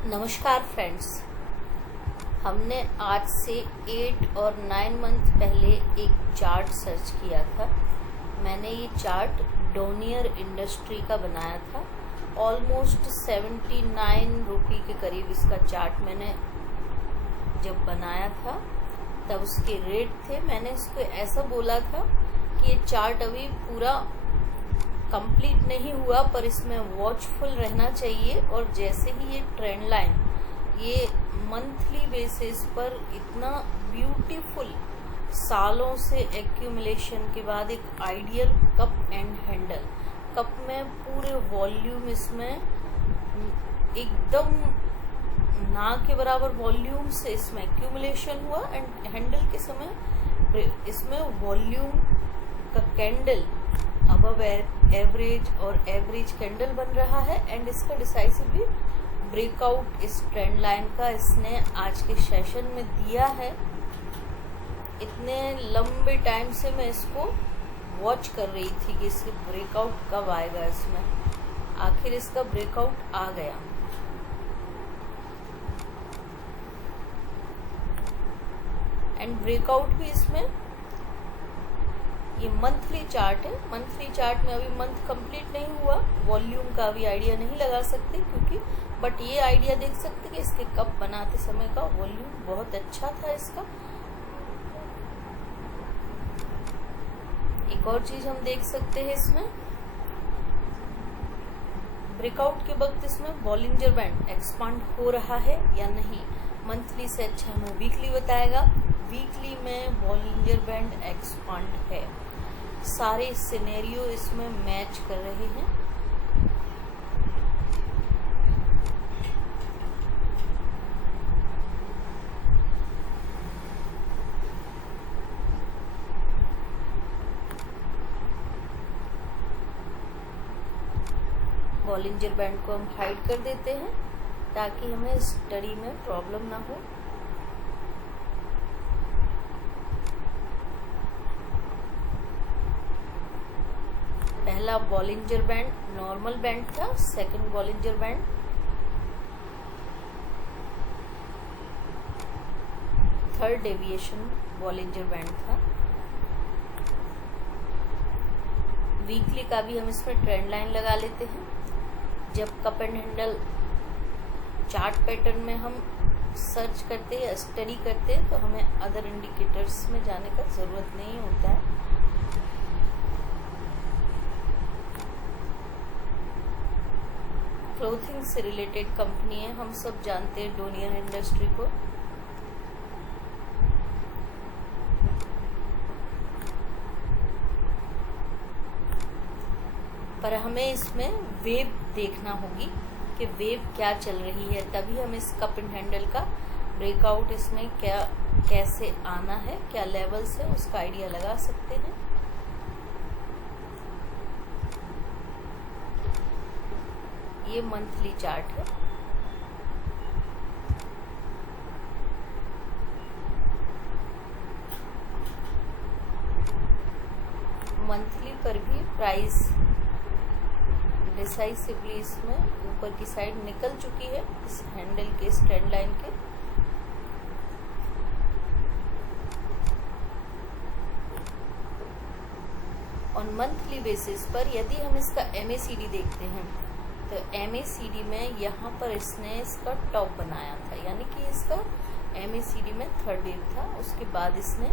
नमस्कार फ्रेंड्स। हमने आज से 8 और 9 मंथ पहले एक चार्ट सर्च किया था। मैंने ये चार्ट डोनियर इंडस्ट्री का बनाया था। ऑलमोस्ट 79 रुपये के करीब इसका चार्ट मैंने जब बनाया था तब उसके रेट थे। मैंने इसको ऐसा बोला था कि ये चार्ट अभी पूरा कंप्लीट नहीं हुआ पर इसमें वॉचफुल रहना चाहिए, और जैसे ही ये ट्रेंड लाइन ये मंथली बेसिस पर इतना ब्यूटीफुल सालों से एक्यूमुलेशन के बाद एक ideal cup and handle, cup में पूरे वॉल्यूम इसमें एकदम ना के बराबर वॉल्यूम से इसमें एक्यूमुलेशन हुआ, एंड हैंडल के समय इसमें वॉल्यूम का कैंडल अबव एवरेज और एवरेज कैंडल बन रहा है, एंड इसका डिसाइसिवली ब्रेकआउट इस ट्रेंड लाइन का इसने आज के सेशन में दिया है। इतने लंबे टाइम से मैं इसको वॉच कर रही थी कि इसके ब्रेकआउट कब आएगा। इसमें आखिर इसका ब्रेकआउट आ गया। एंड ब्रेकआउट भी इसमें ये मंथली चार्ट है। मंथली चार्ट में अभी मंथ कंप्लीट नहीं हुआ, वॉल्यूम का अभी आइडिया नहीं लगा सकते क्योंकि, बट ये आइडिया देख सकते कि इसके कप बनाते समय का वॉल्यूम बहुत अच्छा था इसका। एक और चीज हम देख सकते हैं इसमें ब्रेकआउट के वक्त इसमें बॉलिंजर बैंड एक्सपांड हो रहा है या नहीं। मंथली से अच्छा हमें वीकली बताएगा। वीकली में बॉलिंजर बैंड एक्सपांड है। सारे सिनेरियो इसमें मैच कर रहे हैं। बॉलिंजर बैंड को हम हाइड कर देते हैं ताकि हमें स्टडी में प्रॉब्लम ना हो। पहला बॉलिंजर बैंड नॉर्मल बैंड था, second Bollinger band third deviation Bollinger band था। वीकली का भी हम इसमें ट्रेंड लाइन लगा लेते हैं। जब cup and handle chart pattern में हम सर्च करते हैं या स्टडी करते हैं तो हमें अदर इंडिकेटर्स में जाने का जरूरत नहीं होता है। क्लोथिंग से रिलेटेड कंपनी है, हम सब जानते हैं डोनियर इंडस्ट्री को। पर हमें इसमें वेव देखना होगी कि वेव क्या चल रही है, तभी हम इस कप एंड हैंडल का ब्रेकआउट इसमें क्या कैसे आना है, क्या लेवल्स है, उसका आइडिया लगा सकते हैं। ये मंथली चार्ट है। मंथली पर भी प्राइस डिसाइसिवली इसमें ऊपर की साइड निकल चुकी है इस हैंडल के, इस ट्रेंड लाइन के। ऑन मंथली बेसिस पर यदि हम इसका MACD देखते हैं तो MACD में यहाँ पर इसने इसका टॉप बनाया था, यानी कि इसका MACD में थर्ड वेव था। उसके बाद इसने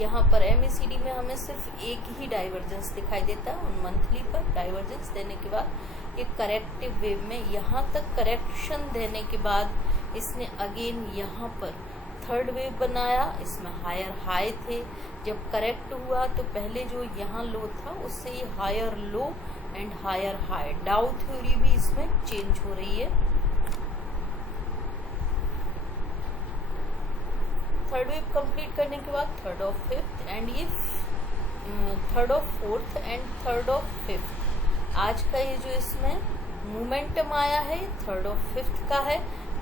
यहाँ पर MACD में हमें सिर्फ एक ही डाइवर्जेंस दिखाई देता है। उन मंथली पर डाइवर्जेंस देने के बाद ये करेक्टिव वेव में यहाँ तक करेक्शन देने के बाद इसने अगेन यहाँ पर थर्ड वेव बनाया। इसमें हायर हाई थे। जब करेक्ट हुआ तो पहले जो यहाँ लो था उससे ये higher low and higher high, Dow theory भी इसमें चेंज हो रही है। थर्ड वेव कंप्लीट करने के बाद थर्ड ऑफ फिफ्थ, एंड ये third of fourth and third of fifth. आज का ये जो इसमें मोमेंटम आया है थर्ड ऑफ फिफ्थ का है,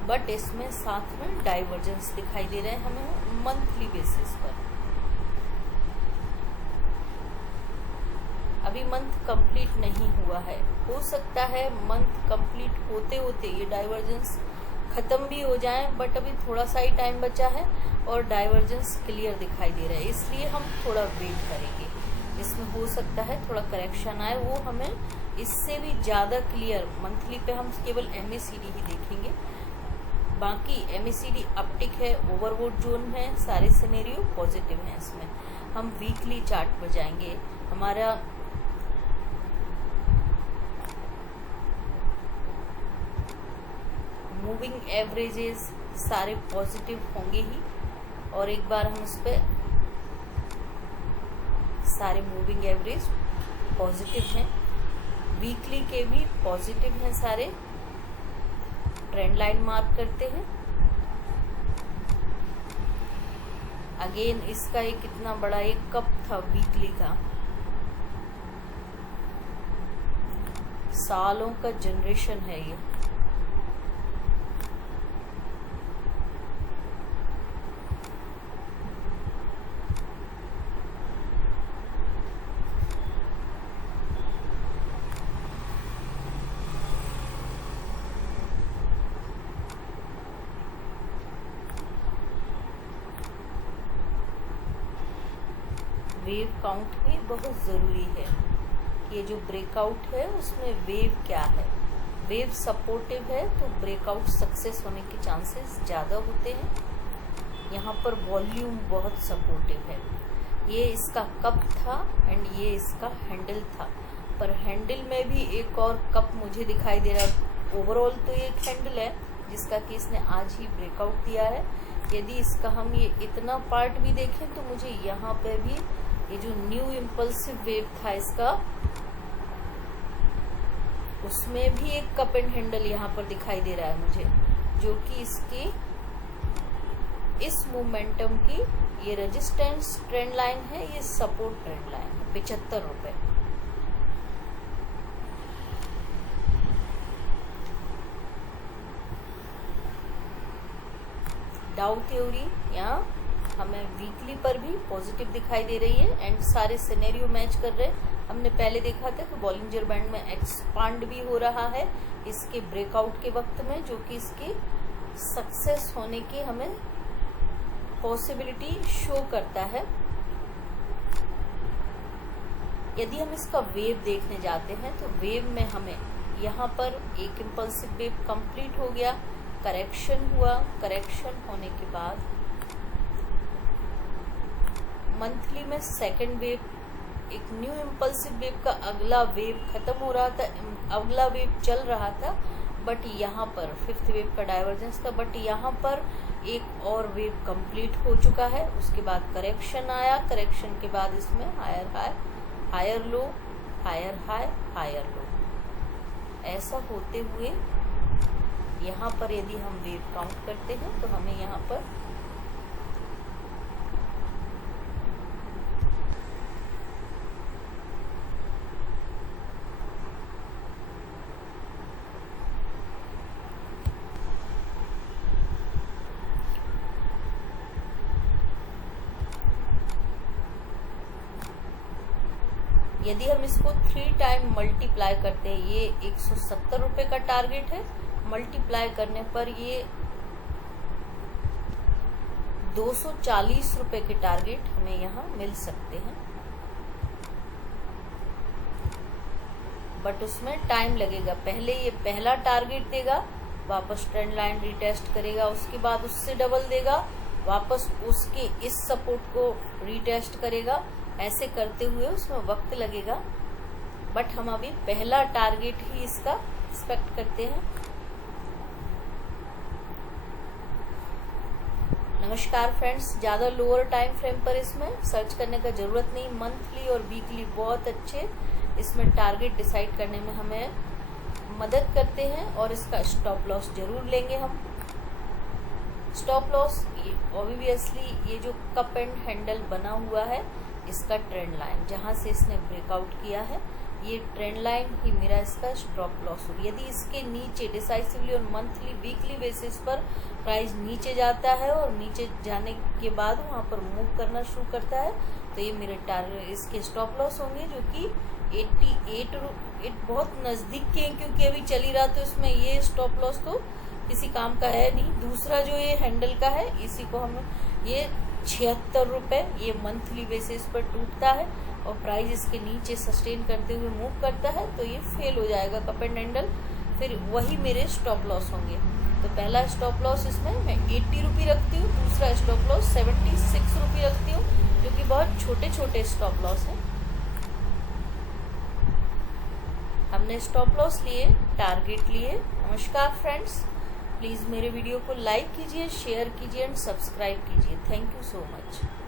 बट इसमें साथ में डाइवर्जेंस दिखाई दे रहे हैं हमें मंथली बेसिस पर। अभी मंथ कंप्लीट नहीं हुआ है, हो सकता है मंथ कंप्लीट होते होते ये डाइवर्जेंस ख़त्म भी हो जाएं, बट अभी थोड़ा सा ही टाइम बचा है और डाइवर्जेंस क्लियर दिखाई दे रहा है, इसलिए हम थोड़ा वेट करेंगे। इसमें हो सकता है थोड़ा करेक्शन आए, वो हमें इससे भी ज़्यादा क्लियर मंथली पे हम केवल MACD ही देखेंगे। बाकी MACD अपटिक है, ओवरबोट जोन है, सारे सिनेरियो पॉजिटिव हैं। इसमें हम वीकली चार्ट पर जाएंगे। हमारा मूविंग एवरेजेस सारे पॉजिटिव होंगे ही, और एक बार हम उस पर सारे मूविंग एवरेज पॉजिटिव हैं, वीकली के भी पॉजिटिव हैं सारे। ट्रेंड लाइन मार्क करते हैं। अगेन इसका एक कितना बड़ा एक कप था वीकली का, सालों का जनरेशन है ये। वेव काउंट भी बहुत ज़रूरी है। ये जो ब्रेकआउट है उसमें वेव क्या है, वेव सपोर्टिव है तो ब्रेकआउट सक्सेस होने के चांसेस ज़्यादा होते हैं। यहाँ पर वॉल्यूम बहुत सपोर्टिव है। ये इसका कप था एंड ये इसका हैंडल था, पर हैंडल में भी एक और कप मुझे दिखाई दे रहा है। ओवरऑल तो ये एक हैंडल है जिसका कि इसने आज ही ब्रेकआउट दिया है। यदि इसका हम ये इतना पार्ट भी देखें तो मुझे यहाँ पे भी ये जो न्यू इम्पल्सिव वेव था इसका, उसमें भी एक कप एंड हैंडल यहाँ पर दिखाई दे रहा है मुझे, जो कि इसकी इस मोमेंटम की ये रेजिस्टेंस ट्रेंड लाइन है, ये सपोर्ट ट्रेंड लाइन है। 75 रुपए। डाउ थ्योरी यहाँ हमें वीकली पर भी पॉजिटिव दिखाई दे रही है एंड सारे सिनेरियो मैच कर रहे हैं। हमने पहले देखा था कि बॉलिंजर बैंड में एक्सपांड भी हो रहा है इसके ब्रेकआउट के वक्त में, जो कि इसकी सक्सेस होने की हमें पॉसिबिलिटी शो करता है। यदि हम इसका वेव देखने जाते हैं तो वेव में हमें यहाँ पर एक इम्पल्सिव वेव कंप्लीट हो गया, करेक्शन हुआ, करेक्शन होने के बाद मंथली में सेकंड वेव, एक न्यू इम्पल्सिव वेव का अगला वेव खत्म हो रहा था, अगला वेव चल रहा था, बट यहाँ पर फिफ्थ वेव का डाइवर्जेंस था, बट यहाँ पर एक और वेव कंप्लीट हो चुका है। उसके बाद करेक्शन आया, करेक्शन के बाद इसमें higher high, higher low, higher high, higher low, ऐसा होते हुए यहाँ पर यदि हम वेव काउंट करते हैं तो हमें यहाँ पर यदि हम इसको 3 टाइम मल्टीप्लाई करते हैं, ये 170 रुपए का टारगेट है, मल्टीप्लाई करने पर ये 240 रुपए के टारगेट हमें यहाँ मिल सकते हैं, बट उसमें टाइम लगेगा। पहले ये पहला टारगेट देगा, वापस ट्रेंड लाइन रीटेस्ट करेगा, उसके बाद उससे डबल देगा, वापस उसके इस सपोर्ट को रीटेस्ट करेगा, ऐसे करते हुए उसमें वक्त लगेगा, बट हम अभी पहला टारगेट ही इसका एक्सपेक्ट करते हैं। नमस्कार फ्रेंड्स, ज़्यादा लोअर टाइम फ्रेम पर इसमें सर्च करने का जरूरत नहीं, मंथली और वीकली बहुत अच्छे इसमें टारगेट डिसाइड करने में हमें मदद करते हैं, और इसका स्टॉप लॉस जरूर लेंगे हम। स्टॉप लॉस ऑब्वियसली ये जो कप एंड हैंडल बना हुआ है इसका ट्रेंड लाइन, जहां से इसने ब्रेकआउट किया है, ये ट्रेंड लाइन ही मेरा इसका स्टॉप लॉस होगी। यदि इसके नीचे डिसाइसिवली और मंथली वीकली बेसिस पर प्राइस नीचे जाता है और नीचे जाने के बाद वहां पर मूव करना शुरू करता है, तो ये मेरे टारगेट इसके स्टॉप लॉस होंगे, जो कि 88 बहुत नज़दीक के हैं, क्योंकि अभी चल ही रहा तो इसमें ये स्टॉप लॉस तो किसी काम का है नहीं। दूसरा जो ये हैंडल का है, इसी को हम ये 76 रुपये ये मंथली बेसिस पर टूटता है और प्राइस इसके नीचे सस्टेन करते हुए मूव करता है, तो ये फेल हो जाएगा कप एंड हैंडल। फिर वही मेरे स्टॉप लॉस होंगे। तो पहला स्टॉप लॉस इसमें मैं 80 रुपये रखती हूँ, दूसरा स्टॉप लॉस 76 रुपये रखती हूँ, जो कि बहुत छोटे छोटे स्टॉप लॉस हैं। हमने स्टॉप लॉस लिए, टारगेट लिए। नमस्कार फ्रेंड्स, प्लीज़ मेरे वीडियो को लाइक कीजिए, शेयर कीजिए एंड सब्सक्राइब कीजिए। Thank you so much.